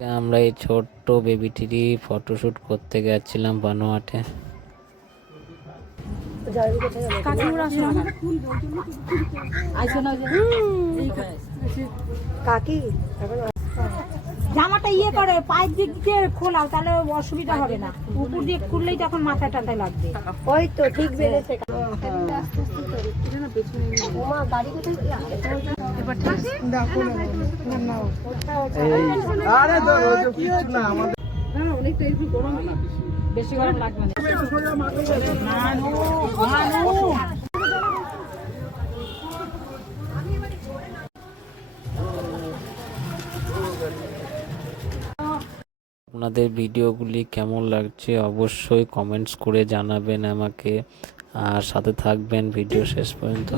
আমরা এই ছোট্ট বেবিটিরই ফটোশুট করতে গেছিলাম বানোয়াটে। কাকি জামাটা ইয়ে করে পায়ের দিক দিয়ে খোলাও, তাহলে অসুবিধা হবে না। উপর দিয়ে খুললেই তখন মাথা টাথা লাগবে। ওই তো ঠিক বেড়েছে। ওমা গাড়ি কোথায়? আরে কিছু না আমাদের অনেকটা একটু গরম, বেশি গরম লাগবে না। আপনাদের ভিডিওগুলি কেমন লাগছে অবশ্যই কমেন্টস করে জানাবেন আমাকে, আর সাথে থাকবেন ভিডিও শেষ পর্যন্ত।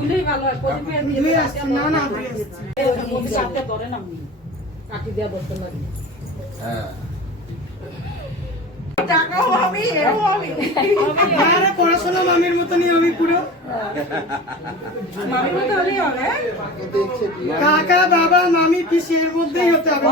পড়াশোনা মামির মতনই আমি পুরো কাকা বাবা মামি পিসি এর মধ্যেই হতে হবে।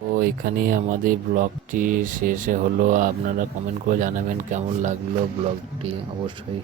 তো এখানেই আমাদের ব্লগটি শেষে হলো। আপনারা কমেন্ট করে জানাবেন কেমন লাগলো ব্লগটি অবশ্যই।